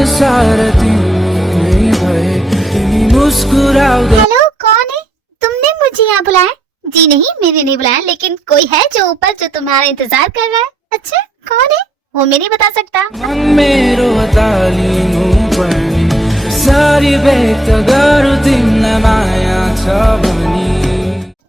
Hello, कौन है? तुमने मुझे यहाँ बुलाया? जी नहीं, मैंने नहीं बुलाया, लेकिन कोई है जो ऊपर जो तुम्हारा इंतजार कर रहा है। अच्छा, कौन है वो मैं नहीं बता सकता।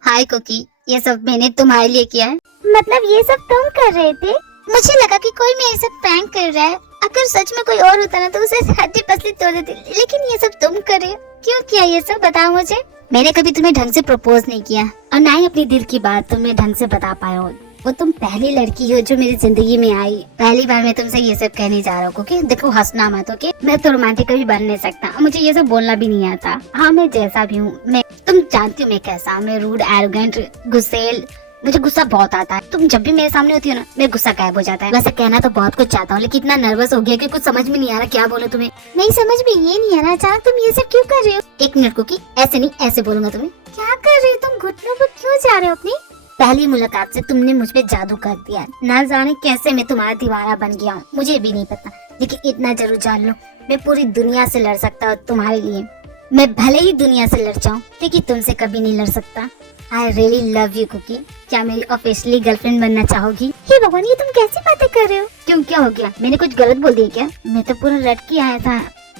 हाय कुकी, ये सब मैंने तुम्हारे लिए किया है। मतलब ये सब तुम कर रहे थे? मुझे लगा कि कोई मेरे साथ प्रैंक कर रहा है। अगर सच में कोई और होता ना तो उसे हड्डी पसली तोड़ देती, लेकिन ये सब तुम कर रहे हो। क्यों किया ये सब, बताओ मुझे। मैंने कभी तुम्हें ढंग से प्रपोज नहीं किया और ना ही अपनी दिल की बात तुम्हें ढंग से बता पाया हो। वो तुम पहली लड़की हो जो मेरी जिंदगी में आई। पहली बार मैं तुमसे ये सब कहने जा रहा हूँ क्योंकि देखो, हंसना मत, ओके? मैं तो रोमांटिक कभी बन नहीं सकता और मुझे ये सब बोलना भी नहीं आता। हाँ, मैं जैसा भी हूँ, मैं तुम जानती हो मैं कैसा, मैं रूड, एरोगेंट, गुस्सेल, मुझे गुस्सा बहुत आता है। तुम जब भी मेरे सामने होती हो ना, मेरा गुस्सा गायब हो जाता है। वैसे कहना तो बहुत कुछ चाहता हूँ, लेकिन इतना नर्वस हो गया कि कुछ समझ में नहीं आ रहा क्या बोलूं तुम्हें। नहीं समझ में ये नहीं आ रहा, अचानक तुम ये सब क्यों कर रहे हो? एक मिनट कुकी, ऐसे नहीं ऐसे बोलूंगा तुम्हें। क्या कर रहे हो तुम? घुटनों पर क्यों जा रहे हो अपनी? पहली मुलाकात से तुमने मुझ पे जादू कर दिया। ना जाने कैसे मैं तुम्हारा दीवाना बन गया हूँ, मुझे भी नहीं पता, लेकिन इतना जरूर जान लो, मैं पूरी दुनिया से लड़ सकता हूँ तुम्हारे लिए। मैं भले ही दुनिया से लड़ जाऊँ, लेकिन तुमसे कभी नहीं लड़ सकता। I really love you cookie. क्या मेरी ऑफिशियली गर्लफ्रेंड बनना चाहोगी? हे भगवान, ये तुम कैसी बातें कर रहे हो? क्यों, क्या हो गया? मैंने कुछ गलत बोल दिया क्या? मैं तो पूरा रट के आया था।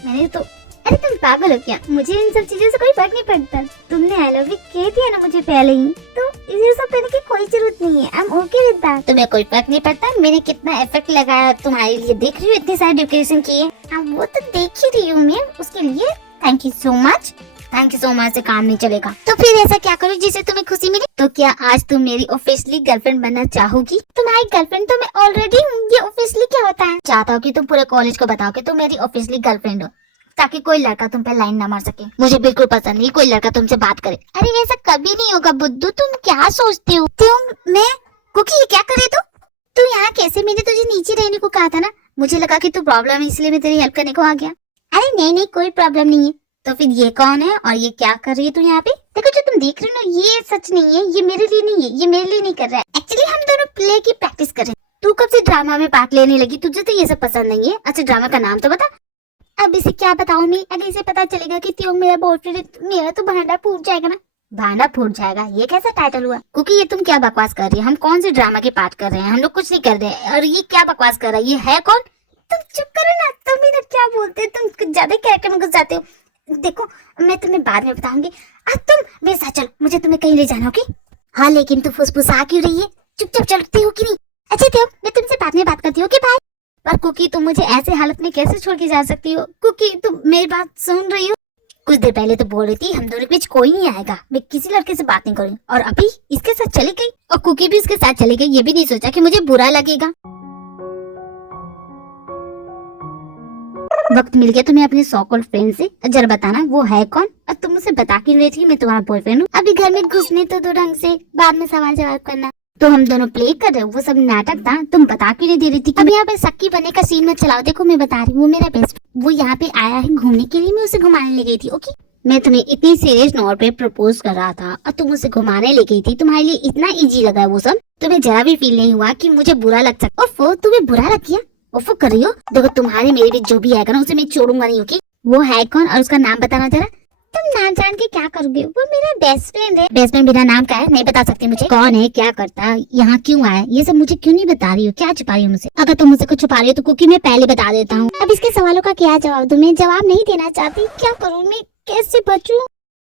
मैंने तो, अरे तुम पागल हो क्या? मुझे इन सब चीजों से कोई फर्क नहीं पड़ता। तुमने आई लव यू कह दिया ना मुझे पहले ही, तो ये सब करने की कोई जरूरत नहीं है। I am okay with that. तुम्हें कोई फर्क नहीं पड़ता मैंने कितना एफर्ट लगाया तुम्हारे लिए? देख रही हो इतनी सारी डेकोरेशन की है। अब वो तो देख ही रही हूँ मैं, उसके लिए thank you so much. Thank you so much से काम नहीं चलेगा। तो फिर ऐसा क्या करूँ जिससे तुम्हें खुशी मिले? तो क्या आज तुम मेरी ऑफिशियली गर्लफ्रेंड बनना चाहोगी? तुम्हारी गर्लफ्रेंड तो मैं ऑलरेडी हूँ, ये ऑफिशियली क्या होता है? चाहता हूँ कि तुम पूरे कॉलेज को बताओ कि तुम मेरी ऑफिशियली गर्लफ्रेंड हो, ताकि कोई लड़का तुम पे लाइन ना मार सके। मुझे बिल्कुल पसंद नहीं कोई लड़का तुमसे बात करे। अरे ऐसा कभी नहीं होगा बुद्धू, तुम क्या सोचती हो? मैं कुकी, ये क्या करे तू यहाँ कैसे? मैंने तुझे नीचे रहने को कहा था ना, मुझे लगा कि तू प्रॉब्लम है इसलिए मैं तेरी हेल्प करने को आ गया। अरे नहीं, कोई प्रॉब्लम नहीं है। तो फिर ये कौन है और ये क्या कर रही है तू यहाँ पे? देखो, जो तुम देख रहे हो ना, ये सच नहीं है, ये मेरे लिए नहीं है, ये मेरे लिए नहीं कर रहा है। एक्चुअली हम दोनों प्ले की प्रैक्टिस कर रहे हैं। तू कब से ड्रामा में पार्ट लेने लगी? तुझे तो ये सब पसंद नहीं है। अच्छा, ड्रामा का नाम तो बता। अब इसे क्या बताऊं मैं? अगर इसे पता चलेगा कि तू मेरा बॉयफ्रेंड है, मेरा तो भांडा फूट जाएगा ना। भांडा फूट जाएगा, ये कैसा टाइटल हुआ? क्योंकि ये तुम क्या बकवास कर रही है? हम कौन से ड्रामा के पार्ट कर रहे हैं? हम लोग कुछ नहीं कर रहे। और ये क्या बकवास कर रहा है? ये है कौन? तुम चुप करो ना, तुम मेरा क्या बोलते? तुम ज्यादा कैरेक्टर में घुस जाते हो। देखो, मैं तुम्हें बाद में बताऊंगी। अब तुम मेरे साथ चलो, मुझे तुम्हें कहीं ले जाना, ओके? हाँ, लेकिन तू फुसफुसा क्यों रही है? चुपचाप चलती हो कि नहीं? अच्छा देव, मैं तुमसे बाद में बात करती हूँ, ओके बाय। पर कुकी, तुम मुझे ऐसे हालत में कैसे छोड़ के जा सकती हो? कुकी, तुम मेरी बात सुन रही हो? कुछ देर पहले तो बोल रही थी हम दोनों के बीच कोई नहीं आएगा, मैं किसी लड़के से बात नहीं करूंगी, और अभी इसके साथ चली गई। और कुकी भी इसके साथ चली गई, ये भी नहीं सोचा कि मुझे बुरा लगेगा। वक्त मिल गया तुम्हें अपने सो कॉल्ड फ्रेंड से, जरा बताना वो है कौन? और तुम मुझे बता क्यों रही थी मैं तुम्हारा बॉयफ्रेंड हूँ? अभी घर में घुसने तो दो ढंग से, बाद में सवाल जवाब करना। तो हम दोनों प्ले कर रहे हो, वो सब नाटक था, तुम बता क्यों नहीं दे रही थी? अब यहाँ पे सक्की बनने का सीन मत चलाओ। देखो, मैं बता रही हूँ, वो मेरा बेस्ट, वो यहाँ पे आया है घूमने के लिए, मैं उसे घुमाने ले गई थी, ओके? मैं तुम्हें इतनी सीरियस नोट पे प्रपोज कर रहा था और तुम उसे घुमाने ले गई थी। तुम्हारे लिए इतना इजी लगा वो सब? तुम्हें जरा भी फील नहीं हुआ कि मुझे बुरा लग सकता? ओफो, तुम्हें बुरा लग गया? ओफो कर रही हो? देखो, तुम्हारे मेरे बीच जो भी आएगा ना, उसे मैं छोड़ूंगा नहीं, ओके? वो है कौन और उसका नाम बताना जरा। तुम नाम जान के क्या करोगे? वो मेरा बेस्ट फ्रेंड है। बेस्ट फ्रेंड बिना नाम का है? नहीं बता सकती मुझे? कौन है, क्या करता है, यहाँ क्यों आया, ये सब मुझे क्यों नहीं बता रही हो? क्या छुपा रही हो मुझसे? अगर तुम मुझसे कुछ छुपा रही हो तो कुकी मैं पहले बता देता हूँ। अब इसके सवालों का क्या जवाब दूं? मैं जवाब नहीं देना चाहती, क्या करूँ मैं, कैसे बचूं?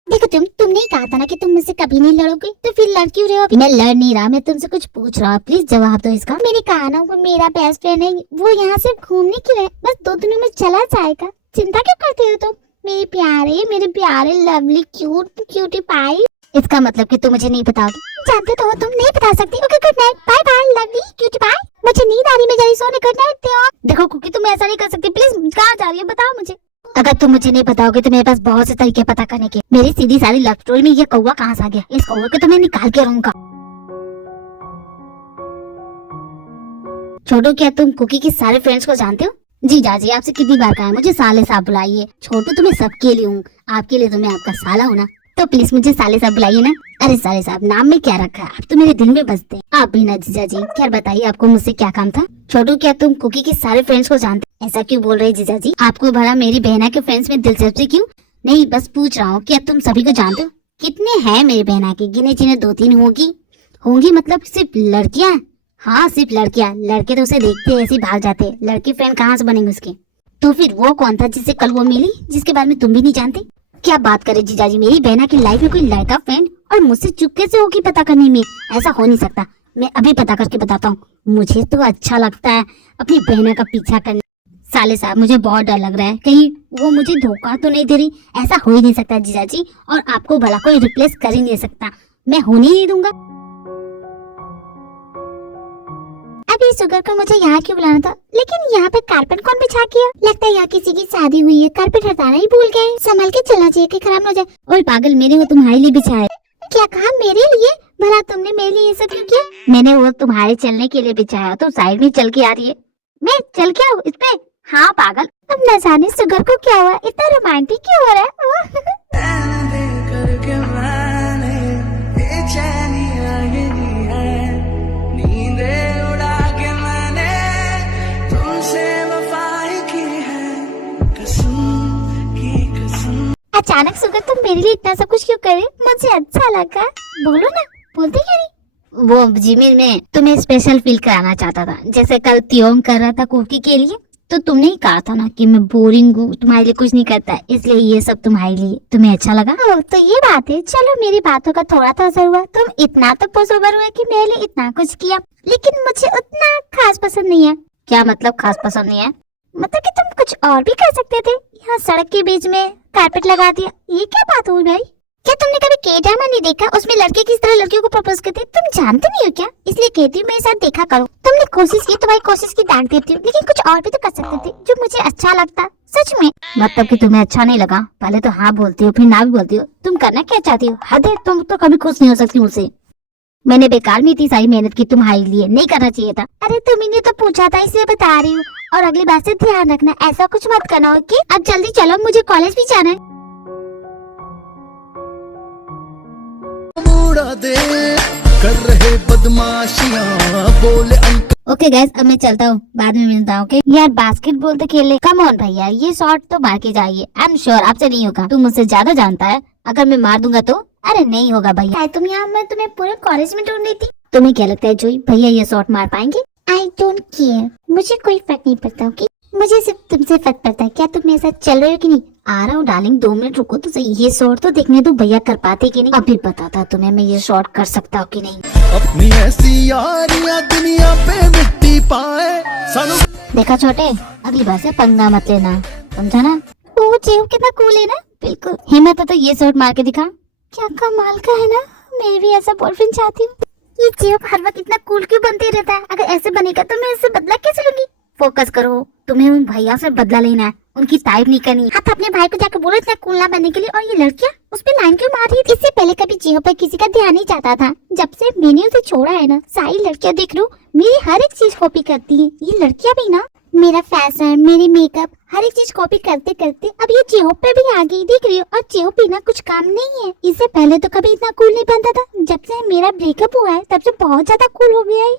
देखो, तुमने ही कहा था ना कि तुम मुझसे कभी नहीं लड़ोगे, तो फिर लड़ क्यों रहे हो? मैं लड़ नहीं रहा, मैं तुमसे कुछ पूछ रहा हूँ, प्लीज जवाब दो इसका। मैंने कहा ना, वो मेरा बेस्ट फ्रेंड है, वो यहाँ सिर्फ घूमने के लिए, बस 2 दिनों में चला जाएगा। चिंता क्यों करते हो तुम? मेरे प्यारे लवली क्यूटी पाई। इसका मतलब कि तुम मुझे नहीं बताओगे? जानते तो हो तुम नहीं बता सकती। Okay, good night, bye bye lovely cutie pie. मुझे नींद आ रही, मैं जा रही सोने, गुड नाइट। देखो कुकी, तुम ऐसा नहीं कर सकती, प्लीज कहाँ जा रही है बताओ मुझे। अगर तुम मुझे नहीं बताओगे तो मेरे पास बहुत से तरीके पता करने के। मेरी सीधी सारी लव स्टोरी में ये कौवा कहाँ से आ गया? इस कौवे को तो मैं निकाल के रहूंगा। छोटू, क्या तुम कुकी के सारे फ्रेंड्स को जानते हो? जी जाजी, आपसे कितनी बार कहा है मुझे साले साहब बुलाइए। छोटू, तो मैं सबके लिए हूँ, आपके लिए तो मैं आपका साला हूँ ना, तो प्लीज मुझे साले साहब बुलाइए ना। अरे साले साहब नाम में क्या रखा है, आप तो मेरे दिल में बसते हैं। आप भी ना जीजा जी। खैर बताइए, आपको मुझसे क्या काम था? छोटू, क्या तुम कुकी के सारे फ्रेंड्स को जानते? ऐसा क्यों बोल रहे जीजा जी? आपको भला मेरी बहना के फ्रेंड्स में दिलचस्पी क्यों? नहीं, बस पूछ रहा हूँ, क्या तुम सभी को जानते हो? कितने हैं मेरी बहना के? गिने चुने 2-3 होगी। होंगी मतलब सिर्फ लड़कियाँ? हाँ, सिर्फ लड़कियाँ। लड़के तो उसे देखते ऐसे ही भाग जाते, लड़की फ्रेंड कहाँ से बनेंगे उसके? तो फिर वो कौन था जिससे कल वो मिली, जिसके बारे में तुम भी नहीं जानते? क्या बात करे जीजाजी, मेरी बहना की लाइफ में कोई लड़का फ्रेंड और मुझसे चुपके से होगी पता करने में? ऐसा हो नहीं सकता। मैं अभी पता करके बताता हूँ। मुझे तो अच्छा लगता है अपनी बहना का पीछा करना। साले साहब, मुझे बहुत डर लग रहा है, कहीं वो मुझे धोखा तो नहीं दे रही। ऐसा हो ही नहीं सकता जीजाजी, और आपको भला कोई रिप्लेस कर ही नहीं सकता। मैं होने ही नहीं दूंगा। अभी शुगर को मुझे यहाँ क्यों बुलाना था? लेकिन यहाँ पे कारपेट कौन बिछा किया? लगता है यहाँ किसी की शादी हुई है, कारपेट हटाना ही भूल गए। संभल के चलना चाहिए कि खराब ना हो जाए। ओए पागल, मैंने वो तुम्हारे लिए बिछाया। क्या कहा मेरे लिए? भला तुमने मेरे लिए ये सब क्यों किया? मैंने वो तुम्हारे चलने के लिए बिछाया, तो साइड में चल के आ रही है। मैं चल के आऊँ इसपे? हाँ पागल। अब न जाने शुगर को क्या हुआ, इतना रोमांटिक क्यों हो रहा है? अचानक शुगर तुम मेरे लिए इतना सब कुछ क्यों करे? मुझे अच्छा लगा। बोलो ना, बोलते क्या नहीं? वो जिमिल में तुम्हें स्पेशल फील कराना चाहता था, जैसे कल त्योंग कर रहा था कुकी के लिए। तो तुमने ही कहा था ना कि मैं बोरिंग हूँ, तुम्हारे लिए कुछ नहीं करता, इसलिए ये सब तुम्हारे लिए। तुम्हें अच्छा लगा? तो ये बात है। चलो, मेरी बातों का थोड़ा तो असर हुआ। तुम इतना तो पुरसोबर हुए कि मेरे लिए इतना कुछ किया, लेकिन मुझे उतना खास पसंद नहीं है। क्या मतलब खास पसंद नहीं है? मतलब कि तुम कुछ और भी कर सकते थे। यहाँ सड़क के बीच में कारपेट लगा दिया, ये क्या बात हुई भाई? क्या तुमने कभी के ड्रामा नहीं देखा? उसमें लड़के किस तरह लड़कियों को प्रपोज करते? तुम जानते नहीं हो क्या? इसलिए कहती हूँ मेरे साथ देखा करो। तुमने कोशिश की, तुम्हारी कोशिश की डांट देती हूँ, लेकिन कुछ और भी तो कर सकते थे जो मुझे अच्छा लगता। सच में। मतलब कि तुम्हें अच्छा नहीं लगा? पहले तो हाँ बोलती हो, फिर ना भी बोलती हो। तुम करना क्या चाहती हो? हद है, तुम तो कभी खुश नहीं हो सकती मुझसे। मैंने बेकार में इतनी सारी मेहनत की तुम्हारे लिए, नहीं करना चाहिए था। अरे तुमने तो पूछा था, इसलिए बता रही हूँ। और अगली बार से ध्यान रखना, ऐसा कुछ मत करना। ओके, अब जल्दी चलो, मुझे कॉलेज भी जाना है। दे कर रहे बदमाशियां बोले। ओके गाइस, अब मैं चलता हूँ, बाद में मिलता हूँ। ओके यार, बास्केटबॉल तो खेले। कम ऑन भैया, ये शॉट तो मार के जाइए। आई एम श्योर आपसे नहीं होगा, तुम मुझसे ज्यादा जानता है। अगर मैं मार दूंगा तो? अरे नहीं होगा भैया। तुम यहाँ, मैं तुम्हें पूरे कॉलेज में ढूंढ रही थी। तुम्हें क्या लगता है जोई, भैया ये शॉट मार पाएंगे? आई डोंट केयर, मुझे कोई फर्क नहीं पड़ता। ओके, मुझे सिर्फ तुमसे फर्क पड़ता है। क्या तुम मेरे साथ चल रहे हो कि नहीं? आ रहा हूँ डार्लिंग, 2 मिनट रुको तो सही। ये शॉट तो देखने दो, भैया कर पाते कि नहीं। अभी पता था तुम्हें मैं ये शॉट कर सकता हूँ कि नहीं। अपनी ऐसी यारियां दुनिया पे मिट्टी पाए। देखा छोटे, अगली बार से पंगा मत लेना, समझा ना? वो जेब कितना कूल है ना। बिल्कुल हिम्मत है तो ये शॉट मार के दिखा। क्या कमाल का है ना, मैं भी ऐसा बॉयफ्रेंड चाहती हूँ। ये जेब हर वक्त इतना कूल क्यों बनते रहता है? अगर ऐसे बनेगा तो मैं इससे बदला कैसे लूंगी? फोकस करो, तुम्हें उन भैया से बदला लेना है, उनकी तारीफ नहीं करनी। हाँ, तो अपने भाई को जाकर बोलो इतना कूल ना बनने के लिए। और ये लड़कियाँ उस पे लाइन क्यों मार रही थी? इससे पहले कभी जेब पर किसी का ध्यान नहीं जाता था। जब से मैंने उसे छोड़ा है ना, सारी लड़कियाँ देख लो मेरी हर एक चीज कॉपी करती है। ये लड़कियाँ भी ना मेरा फैशन, मेरी मेकअप, हर एक चीज कॉपी करते करते अब ये जेब पे भी आ गई, देख रही हो। और जेब बिना कुछ काम नहीं है। इससे पहले तो कभी इतना कूल नहीं बनता था। जब से मेरा ब्रेकअप हुआ है तब से बहुत ज्यादा कूल हो गया है।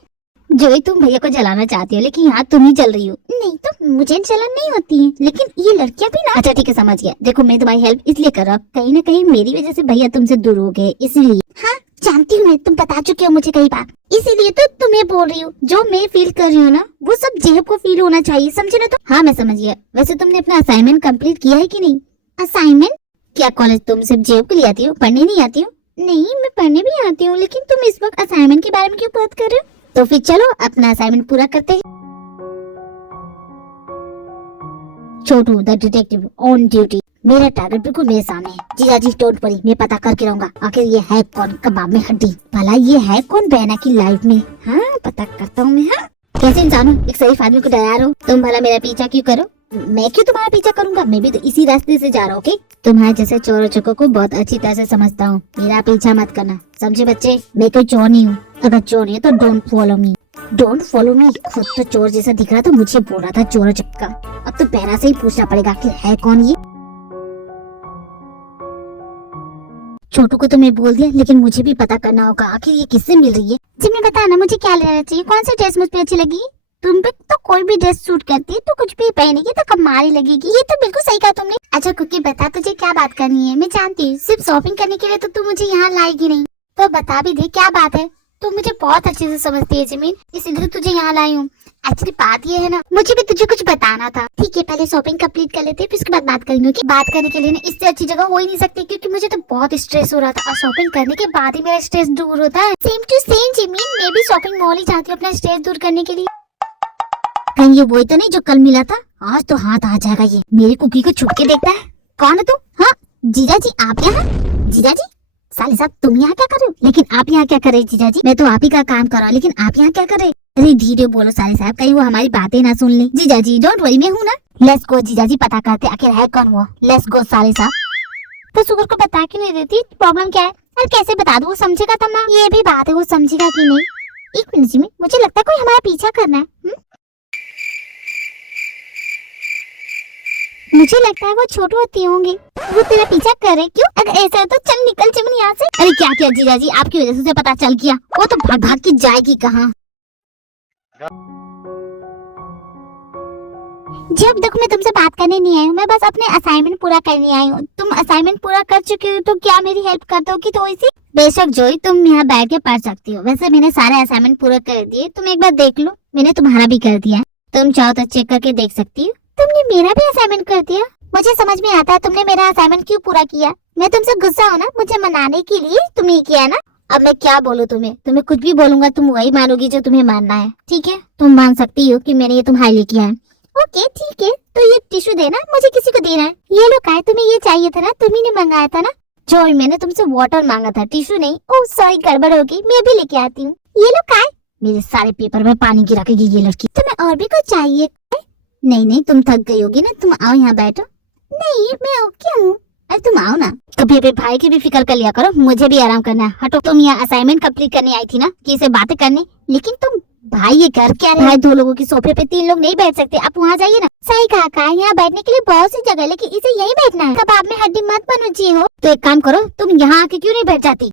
जो तुम भैया को जलाना चाहती हो, लेकिन यहाँ तुम ही जल रही हो। नहीं तो मुझे जलन नहीं होती है, लेकिन ये लड़कियाँ भी ना। अच्छा ठीक है, समझ गया। देखो मैं तुम्हारी हेल्प इसलिए कर रहा हूँ, कहीं ना कहीं मेरी वजह से भैया तुमसे दूर हो गए, इसलिए। हाँ जानती हूँ मैं, तुम बता चुके हो मुझे कई बार, इसीलिए तो तुम्हें बोल रही हूँ। जो मैं फील कर रही हूँ ना, वो सब जेब को फील होना चाहिए, समझे ना? तो हाँ मैं समझ गया। वैसे तुमने अपना असाइनमेंट कंप्लीट किया है कि नहीं? असाइनमेंट? क्या कॉलेज तुम सिर्फ जेब के लिए आती हो, पढ़ने नहीं आती हो? नहीं, मैं पढ़ने भी आती हूँ, लेकिन तुम इस वक्त असाइनमेंट के बारे में क्यों बात कर रहे हो? तो फिर चलो अपना असाइनमेंट पूरा करते हैं। छोटू द डिटेक्टिव ऑन ड्यूटी। मेरा टारगेट बिल्कुल मेरे सामने है। जीजाजी डोंट वरी, मैं पता करके रहूंगा आखिर ये है कौन कबाब में हड्डी। भला ये है कौन बहना की लाइफ में? हाँ पता करता हूँ मैं। हाँ कैसे इंसान हो, एक सही आदमी को डरा रहे हो। तुम भला मेरा पीछा क्यों करो? मैं क्यों तुम्हारा पीछा करूंगा? मैं भी तो इसी रास्ते से जा रहा हूँ। ओके, तुम्हारे जैसे चोर चक्कों को बहुत अच्छी तरह से समझता हूँ। मेरा पीछा मत करना, समझे बच्चे? मैं कोई चोर नहीं हूँ। अगर चोर नहीं है तो don't follow me. Don't follow me. खुद तो चोर जैसा दिख रहा था, मुझे बोल रहा था चोर चक्का। अब तो बहना से ही पूछना पड़ेगा कि है कौन ये। छोटू को तो मैं बोल दिया, लेकिन मुझे भी पता करना होगा आखिर ये किससे मिल रही है। जिम्मी बताना मुझे क्या लेना चाहिए, कौन सी ड्रेस मुझ पे अच्छी लगी? तुम पे तो कोई भी ड्रेस सूट करती है, तो कुछ भी पहनेगी तो कमाल ही लगेगी। ये तो बिल्कुल सही कहा तुमने। अच्छा कुकी बता, तुझे क्या बात करनी है? मैं जानती हूँ सिर्फ शॉपिंग करने के लिए तो तू मुझे यहाँ लाएगी नहीं, तो बता भी दे क्या बात है। तू मुझे बहुत अच्छे से समझती है जमीन, इसीलिए तो तुझे यहाँ लाई हूँ। एक्चुअली बात ये है ना, मुझे भी तुझे कुछ बताना था। ठीक है, पहले शॉपिंग कंप्लीट कर लेते हैं, फिर उसके बाद बात करेंगे। कि बात करने के लिए ना इससे अच्छी जगह हो ही नहीं सकती, क्योंकि मुझे तो बहुत स्ट्रेस हो रहा था और शॉपिंग करने के बाद ही मेरा स्ट्रेस दूर होता है। सेम टू सेम जमीन, मैं भी शॉपिंग मॉल ही चाहती हूँ अपना स्ट्रेस दूर करने के लिए। कहीं ये वही तो नहीं जो कल मिला था? आज तो हाथ आ जाएगा ये। मेरी कुकी को छुप के देखता है। कौन है तू? हाँ जीजा जी, आप यहाँ? जीजा जी, साले साहब तुम यहाँ क्या कर रहे हो? लेकिन आप यहाँ क्या कर रहे जीजा जी? मैं तो आप ही का काम कर रहा हूँ, लेकिन आप यहाँ क्या कर रहे? अरे धीरे बोलो साले साहब, कहीं वो हमारी बातें ना सुन ले। जीजा जी डोंट वरी, मैं हूँ ना। लेट्स गो जीजा जी, पता करते आखिर है कौन वो। लेट्स गो साले साहब। तो सुगर को बता क्यों नहीं देती? प्रॉब्लम क्या है? अरे कैसे बता दो, वो समझेगा तब ना। ये भी बात है, वो समझेगा कि नहीं। एक मिनट जी, मुझे लगता है कोई हमारा पीछा करना है। मुझे लगता है वो छोटू होती होंगी, वो तेरा पीछा करे। क्यों? अगर ऐसा है तो चल निकल चिमनी यहाँ से। अरे क्या किया जीजा जी, आपकी वजह से उसे पता चल गया। वो तो भाग भाग के जाएगी कहाँ। जब देखो मैं तुमसे बात करने नहीं आई हूँ, मैं बस अपने असाइनमेंट पूरा करने आई हूँ। तुम असाइनमेंट पूरा कर चुके हो तो क्या मेरी हेल्प कर दोगी थोड़ी सी? बेशक जोई, तुम यहाँ बैठ के पढ़ सकती हो। वैसे मैंने सारे असाइनमेंट पूरा कर दिए, तुम एक बार देख लो। मैंने तुम्हारा भी कर दिया, तुम चाहो तो चेक करके देख सकती हो। तुमने मेरा भी असाइनमेंट कर दिया? मुझे समझ में आता है तुमने मेरा असाइनमेंट क्यों पूरा किया। मैं तुमसे गुस्सा हूँ ना, मुझे मनाने के लिए तुमने किया ना। अब मैं क्या बोलूँ तुम्हें कुछ भी बोलूंगा तुम वही मानोगी जो तुम्हें मानना है। ठीक है, तुम मान सकती हो कि मैंने ये तुम्हारे लिए किया है। ओके ठीक है, तो ये टिश्यू देना, मुझे किसी को देना है। ये लो का है, तुम्हें ये चाहिए था ना, तुम्ही ने मंगाया था ना। जो मैंने तुमसे वाटर मांगा था, टिश्यू नहीं। ओह सॉरी, गड़बड़ होगी, मैं भी लेके आती हूँ। ये लो का है, मेरे सारे पेपर में पानी गिरा के ये लड़की। तुम्हें और भी कुछ चाहिए? नहीं तुम थक गई होगी ना, तुम आओ यहाँ बैठो। नहीं मैं ओके हूँ। अरे तुम आओ ना, कभी अपने भाई की भी फिक्र कर लिया करो, मुझे भी आराम करना है। हटो, तुम यहाँ असाइनमेंट कंप्लीट करने आई थी ना कि इसे बातें करने, लेकिन तुम भाई ये कर क्या रहे? भाई 2 लोगों की सोफे पे 3 लोग नहीं बैठ सकते, आप वहाँ जाइए ना। सही कहा, यहाँ बैठने के लिए बहुत सी जगह, लेकिन इसे यही बैठना है। कबाब में हड्डी मत बनो जी हो। तो एक काम करो, तुम यहाँ आके क्यों नहीं बैठ जाती?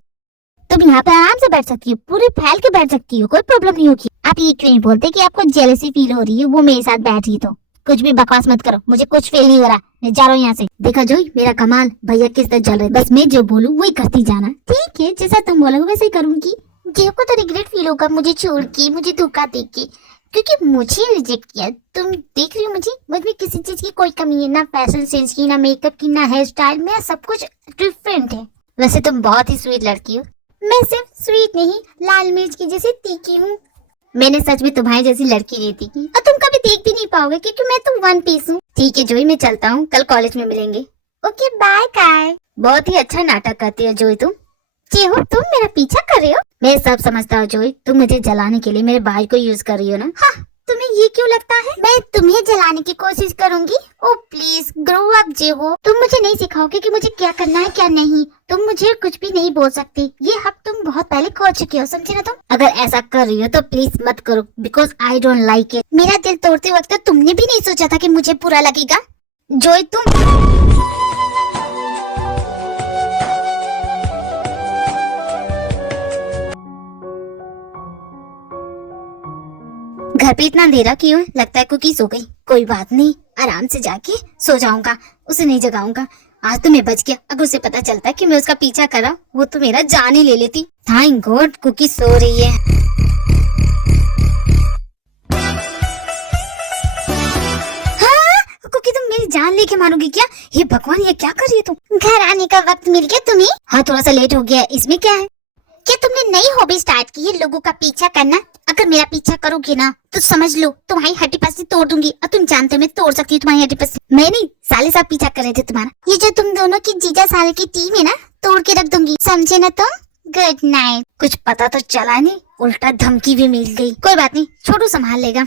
तुम यहाँ पे आराम से बैठ सकती हो, पूरे फैल के बैठ सकती हो, कोई प्रॉब्लम नहीं होगी। आप ये क्यों नहीं बोलते कि आपको जेलसी फील हो रही है वो मेरे साथ बैठ रही? तो कुछ भी बकवास मत करो, मुझे कुछ फील नहीं हो रहा, मैं जा रहा हूँ यहाँ से। देखा जोई, मेरा कमाल, भैया किस तरह चल रहे, बस मैं जो बोलूँ वही करती जाना। ठीक है, जैसा तुम बोलोगे वैसे ही करूँगी। जेब को तो रिग्रेट फील होगा मुझे छोड़ के, मुझे धोखा दे के, क्योंकि मुझे रिजेक्ट किया। तुम देख रही हो मुझ में किसी चीज की कोई कमी है ना, फैशन सेंस की, ना मेकअप की, ना हेयर स्टाइल, मेरा सब कुछ डिफरेंट है। वैसे तुम बहुत ही स्वीट लड़की हो। मैं सिर्फ स्वीट नहीं, लाल मिर्च की जैसे तीखी हूँ। मैंने सच में तुम्हारी जैसी लड़की नहीं देखी, और तुम कभी देख भी नहीं पाओगे, क्योंकि मैं तो 1 पीस हूँ। ठीक है जोई, मैं चलता हूँ, कल कॉलेज में मिलेंगे। ओके बाय काय। बहुत ही अच्छा नाटक करती हो जोई तुम। जी हो, तुम मेरा पीछा कर रही हो? मैं सब समझता हूँ जोई, तुम मुझे जलाने के लिए मेरे भाई को यूज कर रही हो ना। हाँ, तुम्हें ये क्यों लगता है मैं तुम्हें जलाने की कोशिश करूंगी? ओ प्लीज ग्रो अप जे हो, तुम मुझे नहीं सिखाओगे कि मुझे क्या करना है क्या नहीं। तुम मुझे कुछ भी नहीं बोल सकती, ये हक तुम बहुत पहले खो चुके हो, समझे ना तुम? अगर ऐसा कर रही हो तो प्लीज मत करो, because I don't like it. मेरा दिल तोड़ते वक्त तुमने भी नहीं सोचा था कि मुझे बुरा लगेगा। जोई तुम घर पे इतना अंधेरा क्यों है? लगता है कुकी सो गई। कोई बात नहीं, आराम से जाके सो जाऊंगा, उसे नहीं जगाऊंगा। आज तो मैं बच गया। अगर उसे पता चलता कि मैं उसका पीछा कर रहा हूँ, वो तो मेरा जान ही ले लेती। थैंक गॉड कुकी सो रही है। हाँ, कुकी तुम मेरी जान लेके मारोगी क्या? ये भगवान, ये क्या कर रही है तुम? घर आने का वक्त मिल गया तुम्हें? हाँ थोड़ा सा लेट हो गया, इसमें क्या है? क्या तुमने नई हॉबी स्टार्ट की है, लोगों का पीछा करना? अगर मेरा पीछा करोगे ना तो समझ लो तुम्हारी हड्डी पसली तोड़ दूंगी। और तुम जानते हो मैं तोड़ सकती हूँ तुम्हारी हड्डी पसली। मैं नहीं, साले साहब पीछा कर रहे थे तुम्हारा। ये जो तुम दोनों की जीजा साले की टीम है ना, तोड़ के रख दूंगी, समझे ना तुम? Good night. कुछ पता तो चला नहीं, उल्टा धमकी भी मिल गई। कोई बात नहीं, छोटू संभाल लेगा।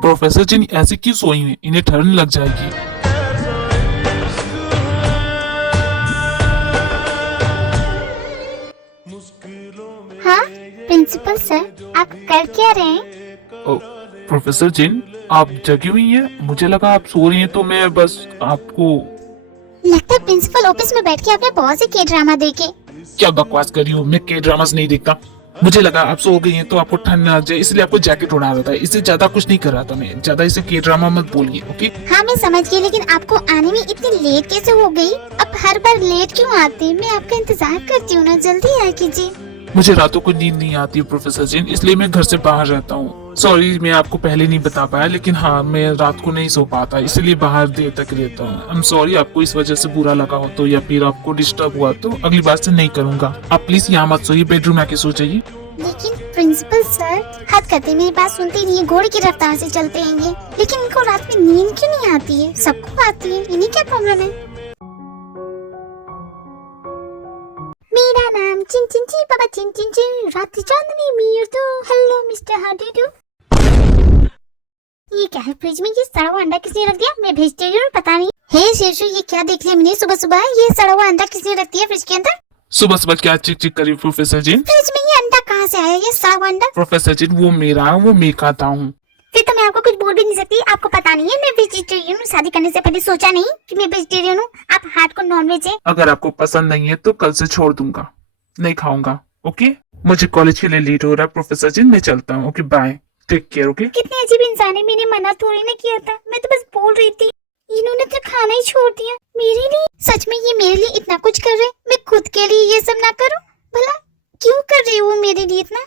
प्रोफेसर जी ऐसे क्यों सोई हुई? इन्हें ठंड लग जाएगी। हाँ प्रिंसिपल सर, आप कर क्या रहे हैं? ओ, प्रोफेसर जिन आप जगी हुई हैं? मुझे लगा आप सो रही हैं, तो मैं बस आपको। लगता है प्रिंसिपल ऑफिस में बैठ के आपने बहुत से के ड्रामा देखे। क्या बकवास कर रही हो, मैं के ड्रामास नहीं देखता। मुझे लगा आप सो गई हैं तो आपको ठंड ना आ जाए, इसलिए आपको जैकेट उड़ा रहा था। इससे ज्यादा कुछ नहीं कर रहा था मैं। ज्यादा इसे के ड्रामा मत बोलिए, ओके? हाँ मैं समझ गई, लेकिन आपको आने में इतनी लेट कैसे हो गई? अब हर बार लेट क्यों आते हैं? मैं आपका इंतजार करती हूँ ना, जल्दी आया कीजिए। मुझे रातों को नींद नहीं आती है प्रोफेसर जिन, इसलिए मैं घर से बाहर रहता हूँ। सॉरी मैं आपको पहले नहीं बता पाया, लेकिन हाँ मैं रात को नहीं सो पाता, इसलिए बाहर देर तक रहता हूँ। आई एम सॉरी आपको इस वजह से बुरा लगा हो तो, या फिर आपको डिस्टर्ब हुआ तो। अगली बार से नहीं करूंगा। आप प्लीज यहाँ मत सोइए, बेडरूम आके सो जाइए। लेकिन प्रिंसिपल सर हद करते, मेरी बात सुनते नहीं है, घोड़े की रफ्तार से चलते हैं ये। लेकिन इनको रात में नींद क्यों नहीं आती है? सबको आती है, इन्हें क्या प्रॉब्लम है? मेरा नाम चिन चिन ची बाबा चिन चिन चिन, रात चांदनी मीर तो। Hello mister, how do do? ये क्या है फ्रिज में? ये सड़ा हुआ अंडा किसने रख दिया? मैं वेजिटेरियन, पता नहीं। हे शेषु, ये क्या देख लिया मैंने सुबह सुबह? ये सड़ा हुआ अंडा किसने रख दिया फ्रिज के अंदर? सुबह सुबह क्या चिक चिक करी प्रोफेसर जिन? फ्रिज में ये अंडा कहाँ से आया? ये सड़ा हुआ अंडा? प्रोफेसर जिन वो मेरा, वो मैं खाता हूँ। फिर तो मैं आपको कुछ बोल भी नहीं सकती। आपको पता नहीं है मैं वेजिटेरियन हूँ। शादी करने से पहले सोचा नहीं कि मैं वेजिटेरियन हूँ। आप हार्ड को नॉनवेज है। अगर आपको पसंद नहीं है तो कल से छोड़ दूंगा, नहीं खाऊंगा, ओके? मुझे कॉलेज के लिए लेट हो रहा है प्रोफेसर जिन, मैं चलता हूँ, okay bye, take care, okay? कितने अजीब इंसान है, मैंने मना थोड़ी ना किया था, मैं तो बस बोल रही थी। इन्होंने तो खाना ही छोड़ दिया मेरे लिए। सच में ये मेरे लिए इतना कुछ कर रहे हैं, मैं खुद के लिए ये सब ना करूं? भला क्यों कर रही हूँ मेरे लिए इतना?